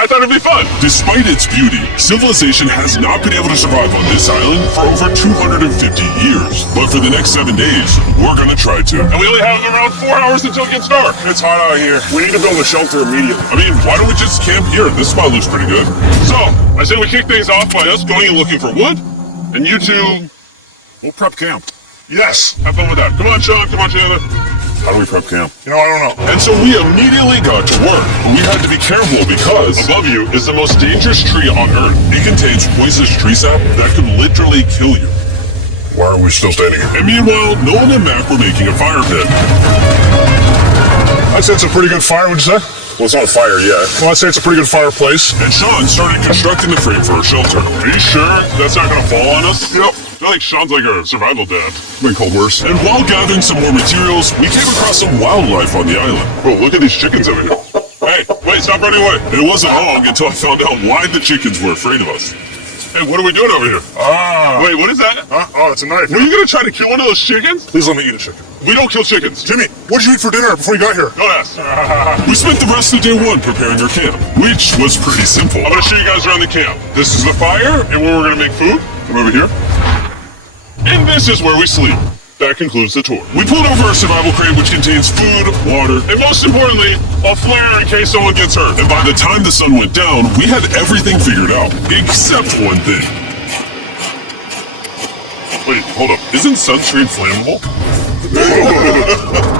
I thought it'd be fun. Despite its beauty, civilization has not been able to survive on this island for over 250 years. But for the next 7 days, we're gonna try to. And we only have around 4 hours until it gets dark. It's hot out here. We need to build a shelter immediately. I mean, why don't we just camp here? This spot looks pretty good. So, I say we kick things off by us going and looking for wood, and you two, we'll prep camp. Yes. Have fun with that. Come on, Sean. Come on, Chandler. How do we prep camp? You know, I don't know. And so we immediately got to work. But we had to be careful because above you is the most dangerous tree on Earth. It contains poisonous tree sap that could literally kill you. Why are we still standing here? And meanwhile, Nolan and Mac were making a fire pit. I'd say it's a pretty good fire, would you say? Well, it's not fire yet. Well, I'd say it's a pretty good fireplace. And Sean started constructing the frame for a shelter. Are you sure that's not gonna fall on us? Yep. I feel like Sean's like a survival dad. Been called worse. And while gathering some more materials, we came across some wildlife on the island. Bro, look at these chickens over here. Hey, wait, stop running away. It wasn't long until I found out why the chickens were afraid of us. Hey, what are we doing over here? Wait, what is that? Oh, it's a knife. Were you gonna try to kill one of those chickens? Please let me eat a chicken. We don't kill chickens. Timmy, what did you eat for dinner before you got here? Don't ask. We spent the rest of day one preparing our camp, which was pretty simple. I'm gonna show you guys around the camp. This is the fire, and where we're gonna make food. Come over here. And this is where we sleep. That concludes the tour. We pulled over a survival crate which contains food, water, and most importantly, a flare in case someone gets hurt. And by the time the sun went down, we had everything figured out, except one thing. Wait, hold up. Isn't sunscreen flammable?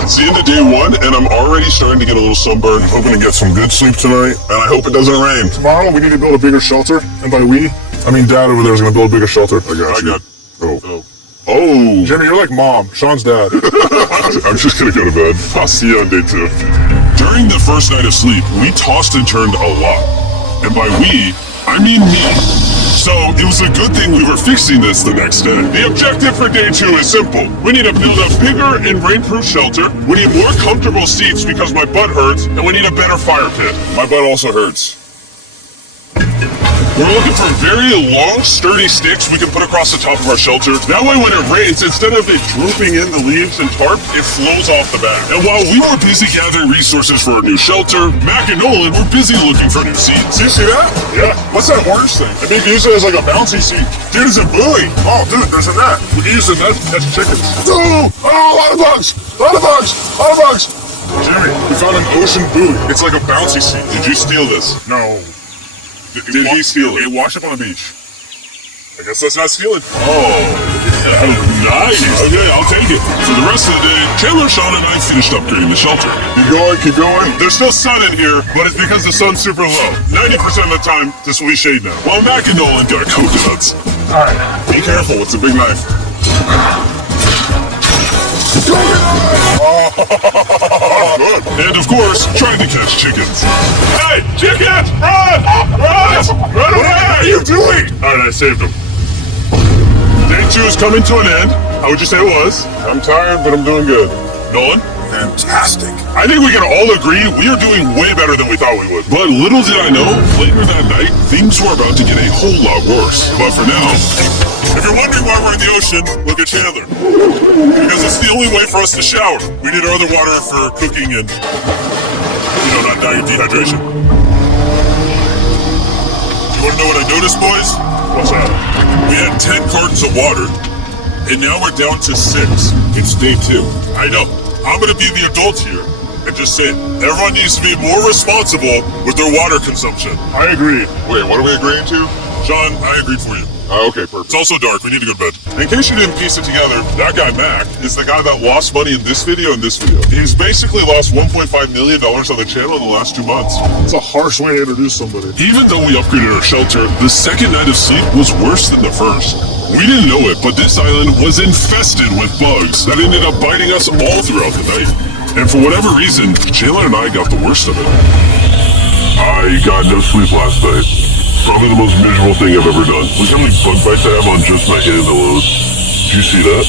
It's the end of day one, and I'm already starting to get a little sunburned. I'm hoping to get some good sleep tonight. And I hope it doesn't rain. Tomorrow, we need to build a bigger shelter. And by we, I mean Dad over there is going to build a bigger shelter. I got. Oh. Oh. Jimmy, you're like Mom. Sean's dad. I'm just gonna go to bed. I'll see you on day 2. During the first night of sleep, we tossed and turned a lot. And by we, I mean me. So it was a good thing we were fixing this the next day. The objective for day 2 is simple. We need to build a bigger and rainproof shelter. We need more comfortable seats because my butt hurts, and we need a better fire pit. My butt also hurts. We're looking for very long, sturdy sticks we can put across the top of our shelter. That way when it rains, instead of it drooping in the leaves and tarp, it flows off the back. And while we were busy gathering resources for our new shelter, Mac and Nolan were busy looking for new seats. Do you see that? Yeah. What's that orange thing? I mean, you can use it as like a bouncy seat. Dude, it's a buoy. Oh, dude, there's a net. We can use the net to catch chickens. Oh, a lot of bugs. A lot of bugs. A lot of bugs. Jimmy, we found an ocean buoy. It's like a bouncy seat. Did you steal this? No. Did he steal it? Hey, wash up on the beach. I guess that's not stealing. Oh, nice. Okay, I'll take it. For the rest of the day, Chandler, Sean, and I finished upgrading the shelter. Keep going, keep going. There's still sun in here, but it's because the sun's super low. 90% of the time, this will be shade now. While Mac and Nolan got coconuts. All right. Be careful, it's a big knife. And of course, trying to catch chickens. Hey, chickens! Run! Run! Run away! What are you doing? Alright, I saved them. Day 2 is coming to an end. How would you say it was? I'm tired, but I'm doing good. Nolan? Fantastic. I think we can all agree we are doing way better than we thought we would. But little did I know, later that night, things were about to get a whole lot worse. But for now, if you're wondering why we're in the ocean, look at Chandler. Because it's the only way for us to shower. We need our other water for cooking and, not dying of dehydration. You want to know what I noticed, boys? What's that? We had 10 cartons of water, and now we're down to 6. It's day 2. I know. I'm going to be the adult here and just say everyone needs to be more responsible with their water consumption. I agree. Wait, what are we agreeing to? John, I agreed for you. Okay, perfect. It's also dark. We need to go to bed. In case you didn't piece it together, that guy Mac is the guy that lost money in this video and this video. He's basically lost $1.5 million on the channel in the last 2 months. It's a harsh way to introduce somebody. Even though we upgraded our shelter, the second night of sleep was worse than the first. We didn't know it, but this island was infested with bugs that ended up biting us all throughout the night. And for whatever reason, Chandler and I got the worst of it. I got no sleep last night. Probably the most miserable thing I've ever done. Look how many bug bites I have on just my hand alone. Did you see that?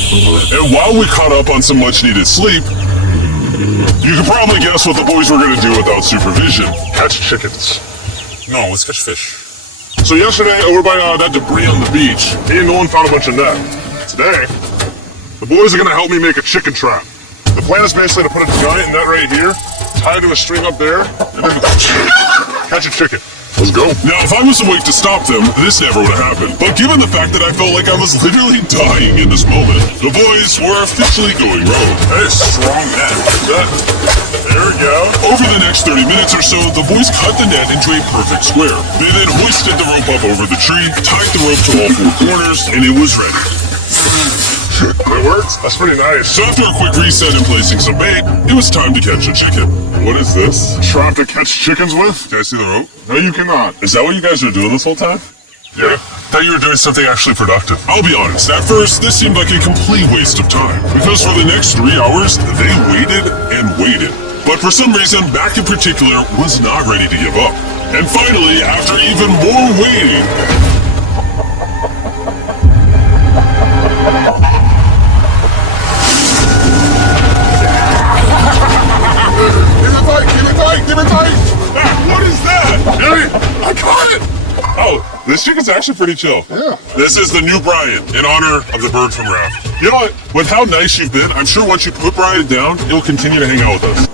And while we caught up on some much needed sleep, you can probably guess what the boys were going to do without supervision. Catch chickens. No, let's catch fish. So yesterday, over by that debris on the beach, me and Nolan found a bunch of net. Today, the boys are gonna help me make a chicken trap. The plan is basically to put a giant net right here, tie it to a string up there, and then catch a chicken. Let's go. Now, if I was awake to stop them, this never would have happened. But given the fact that I felt like I was literally dying in this moment, the boys were officially going rogue. That is strong net. There we go. Over the next 30 minutes or so, the boys cut the net into a perfect square. They then hoisted the rope up over the tree, tied the rope to all four corners, and it was ready. It worked. That's pretty nice. So after a quick reset and placing some bait, it was time to catch a chicken. What is this? Trap to catch chickens with? Can I see the rope? No, you cannot. Is that what you guys are doing this whole time? Yeah. Thought you were doing something actually productive. I'll be honest, at first, this seemed like a complete waste of time. Because for the next 3 hours, they waited and waited. But for some reason, Mac in particular was not ready to give up. And finally, after even more waiting, Give it tight. what is that? Jimmy, I caught it. Oh, this chicken's actually pretty chill. Yeah. This is the new Brian, in honor of the bird from Raft. You know what? With how nice you've been, I'm sure once you put Brian down, he'll continue to hang out with us.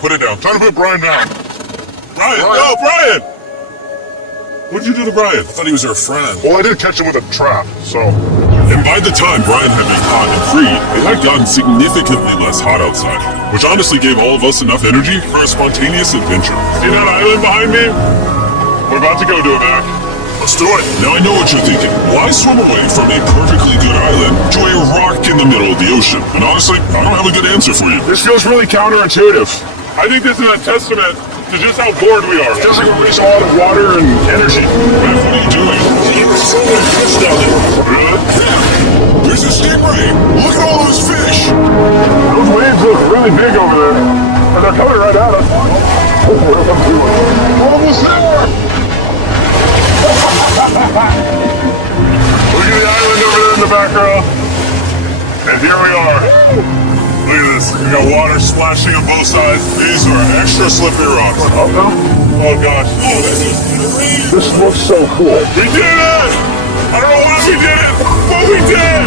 Put it down. Trying to put Brian down. Brian! No, Brian! What'd you do to Brian? I thought he was our friend. Well, I did catch him with a trap, so. And by the time Brian had been caught and freed, it had gotten significantly less hot outside, which honestly gave all of us enough energy for a spontaneous adventure. See that island behind me? We're about to go to it, Mac. Let's do it. Now I know what you're thinking. Why swim away from a perfectly good island to a rock in the middle of the ocean? And honestly, I don't have a good answer for you. This feels really counterintuitive. I think this is a testament to just how bored we are. It feels like we're wasting a lot of water and energy. Mac, what are you doing? You're throwing fish down there. Really? Yeah. There's a stingray. Look at all those fish. Those waves look really big over there. And they're coming right at us. We're almost there. Look at the island over there in the back row. And here we are. Look at this. We got water splashing on both sides. These are extra slippery rocks. Oh no. Oh gosh. This looks so cool. We did it! I don't know why we did it, but we did!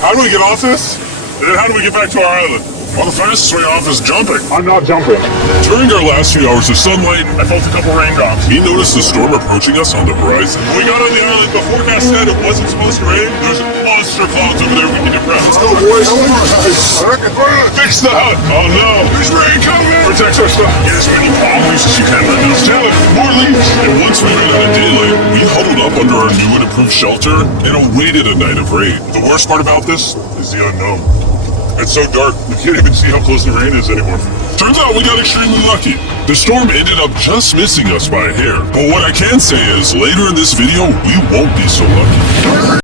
How do we get off this? And then how do we get back to our island? Well, the fastest way off is jumping. I'm not jumping. During our last few hours of sunlight, I felt a couple raindrops. we noticed a storm approaching us on the horizon. When we got on the island, the forecast said it wasn't supposed to rain. There's monster clouds over there we can depress. Let's go, boys. Fix that! Oh no! There's rain coming! Protect our stuff. Get as many palm leaves as you can right now. Taylor, more leaves! And once we ran out of daylight, we huddled up under our new and improved shelter and awaited a night of rain. The worst part about this is the unknown. It's so dark, we can't even see how close the rain is anymore. Turns out we got extremely lucky. The storm ended up just missing us by a hair. But what I can say is, later in this video, we won't be so lucky.